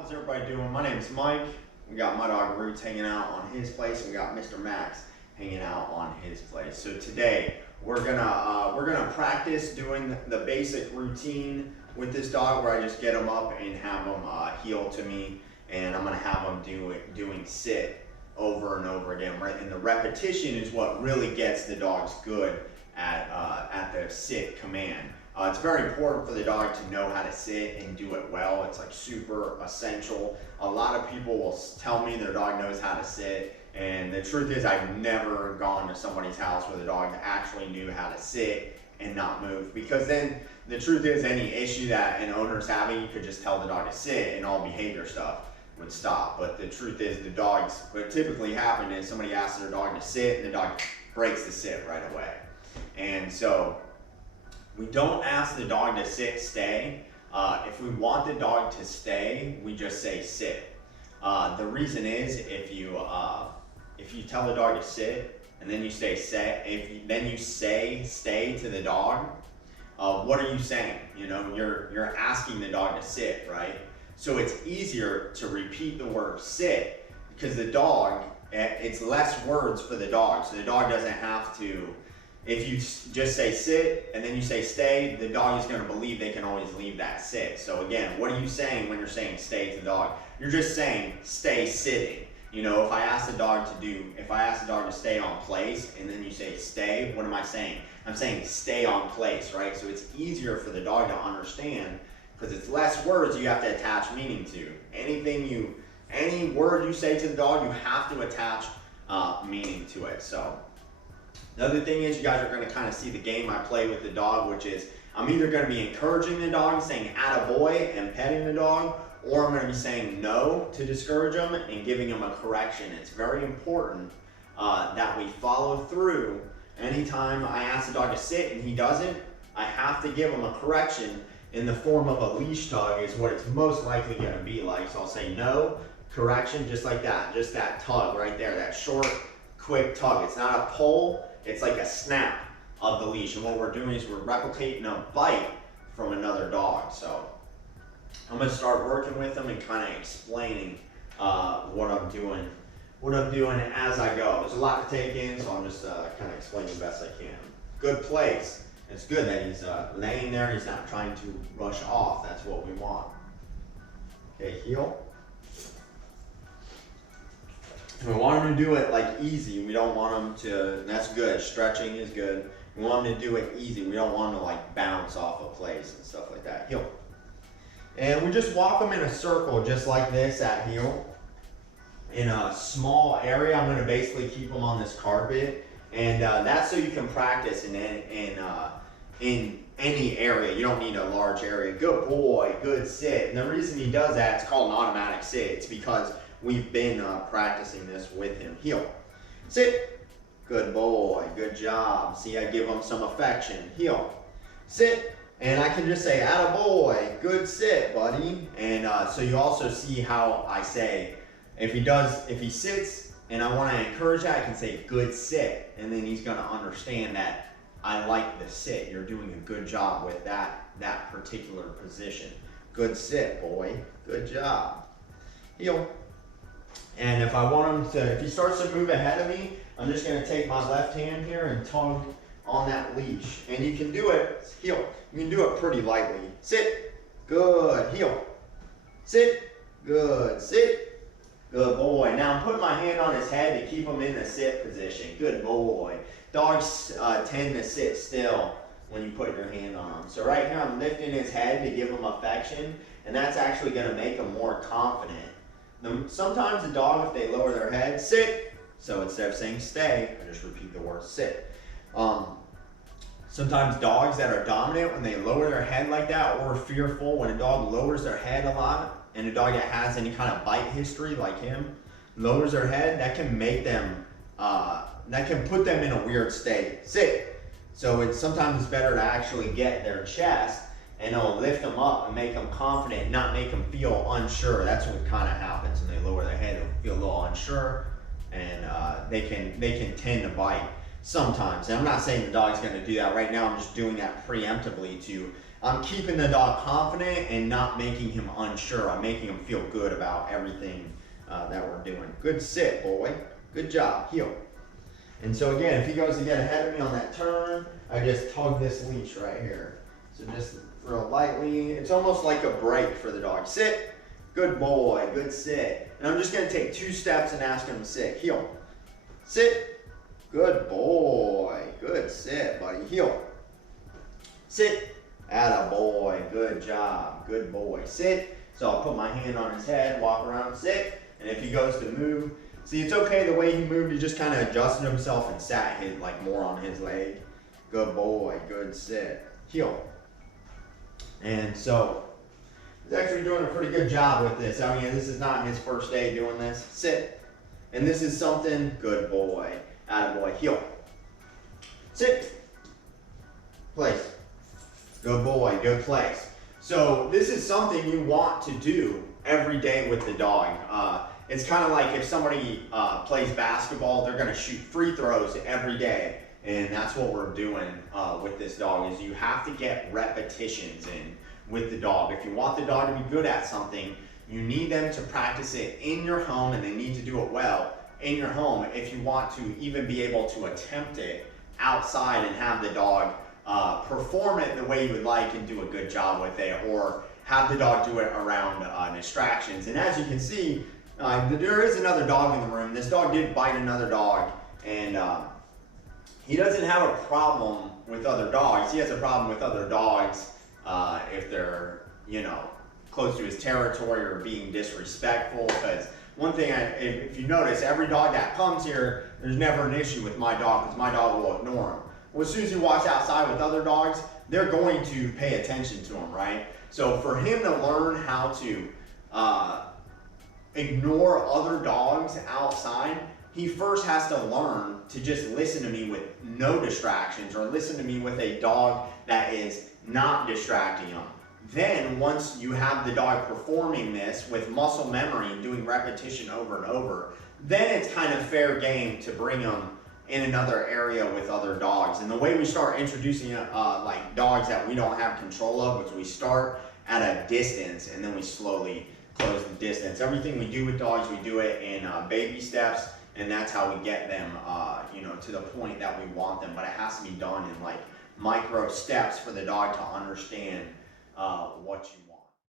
How's everybody doing? My name's Mike. We got my dog Roots hanging out on his place. We got Mr. Max hanging out on his place. So today we're gonna practice doing the basic routine with this dog, where I just get him up and have him heel to me, and I'm gonna have him doing sit over and over again. Right, and the repetition is what really gets the dogs good at the sit command. It's very important for the dog to know how to sit and do it well. It's like super essential. A lot of people will tell me their dog knows how to sit, and the truth is I've never gone to somebody's house where the dog actually knew how to sit and not move, because then the truth is any issue that an owner's having, you could just tell the dog to sit and all behavior stuff would stop. But the truth is what typically happens is somebody asks their dog to sit and the dog breaks the sit right away. And so we don't ask the dog to sit, stay. If we want the dog to stay, we just say sit. The reason is if you tell the dog to sit and then you say stay to the dog, what are you saying? You know, you're asking the dog to sit, right? So it's easier to repeat the word sit, because the dog, it's less words for the dog, so the dog doesn't have to. If you just say sit and then you say stay, the dog is going to believe they can always leave that sit. So again, what are you saying when you're saying stay to the dog? You're just saying stay sitting. You know, if I ask the dog to stay on place and then you say stay, what am I saying? I'm saying stay on place, right? So it's easier for the dog to understand, because it's less words you have to attach meaning to. Any word you say to the dog, you have to attach meaning to it. So the other thing is, you guys are going to kind of see the game I play with the dog, which is I'm either going to be encouraging the dog, saying attaboy and petting the dog, or I'm going to be saying no to discourage him and giving him a correction. It's very important that we follow through. Anytime I ask the dog to sit and he doesn't, I have to give him a correction in the form of a leash tug, is what it's most likely going to be like. So I'll say no, correction, just like that, just that tug right there, that short, quick tug. It's not a pull. It's like a snap of the leash, and what we're doing is we're replicating a bite from another dog. So I'm going to start working with them and kind of explaining what I'm doing as I go. There's a lot to take in, so I'm just kind of explaining the best I can. Good place. It's good that he's laying there. He's not trying to rush off. That's what we want. Okay, heel. We want him to do it like easy. We don't want him to, that's good, stretching is good. We want him to do it easy. We don't want him to like bounce off a place and stuff like that. Heel. And we just walk him in a circle just like this at heel. In a small area, I'm going to basically keep him on this carpet. And that's so you can practice in any area. You don't need a large area. Good boy, good sit. And the reason he does that, it's called an automatic sit. It's because we've been practicing this with him. Heel. Sit. Good boy. Good job. See, I give him some affection. Heel. Sit. And I can just say, attaboy. Good sit, buddy. And so you also see how I say, if he sits and I want to encourage that, I can say, good sit. And then he's going to understand that I like the sit. You're doing a good job with that particular position. Good sit, boy. Good job. Heel. And if he starts to move ahead of me, I'm just going to take my left hand here and tug on that leash. And you can do it, heel. You can do it pretty lightly. Sit, good, heel. Sit, good, sit, good boy. Now I'm putting my hand on his head to keep him in the sit position. Good boy. Dogs tend to sit still when you put your hand on them. So right here I'm lifting his head to give him affection, and that's actually going to make him more confident. Sometimes the dog, if they lower their head, sit. So instead of saying stay, I just repeat the word sit. Sometimes dogs that are dominant, when they lower their head like that, or fearful, when a dog lowers their head a lot, and a dog that has any kind of bite history like him, lowers their head, that can make them, that can put them in a weird state. Sit. So sometimes it's better to actually get their chest, and it'll lift them up and make them confident, not make them feel unsure. That's what kind of happens when they lower their head. They'll feel a little unsure, and they can tend to bite sometimes. And I'm not saying the dog's going to do that right now. I'm just doing that preemptively to I'm keeping the dog confident and not making him unsure. I'm making him feel good about everything that we're doing. Good sit, boy. Good job. Heel. And so again, if he goes to get ahead of me on that turn, I just tug this leash right here. So just real lightly. It's almost like a break for the dog. Sit. Good boy. Good sit. And I'm just going to take 2 steps and ask him to sit. Heel. Sit. Good boy. Good sit, buddy. Heel. Sit. Atta boy. Good job. Good boy. Sit. So I'll put my hand on his head, walk around, sit. And if he goes to move, see, it's okay the way he moved. He just kind of adjusted himself and sat like more on his leg. Good boy. Good sit. Heel. And so he's actually doing a pretty good job with this. I mean, this is not his first day doing this. Sit. And this is something. Good boy. Attaboy. Heel. Sit. Place. Good boy. Good place. So this is something you want to do every day with the dog. It's kind of like if somebody plays basketball, they're going to shoot free throws every day. And that's what we're doing with this dog, is you have to get repetitions in with the dog. If you want the dog to be good at something, you need them to practice it in your home, and they need to do it well in your home if you want to even be able to attempt it outside and have the dog perform it the way you would like and do a good job with it, or have the dog do it around distractions. And as you can see, there is another dog in the room. This dog did bite another dog, and he doesn't have a problem with other dogs. He has a problem with other dogs if they're, close to his territory or being disrespectful. Because one thing, if you notice, every dog that comes here, there's never an issue with my dog because my dog will ignore him. Well, as soon as he walks outside with other dogs, they're going to pay attention to him, right? So for him to learn how to ignore other dogs outside, he first has to learn to just listen to me with no distractions, or listen to me with a dog that is not distracting him. Then once you have the dog performing this with muscle memory and doing repetition over and over, then it's kind of fair game to bring him in another area with other dogs. And the way we start introducing like dogs that we don't have control of is we start at a distance and then we slowly close the distance. Everything we do with dogs, we do it in baby steps, and that's how we get them to the point that we want them. But it has to be done in like micro steps for the dog to understand what you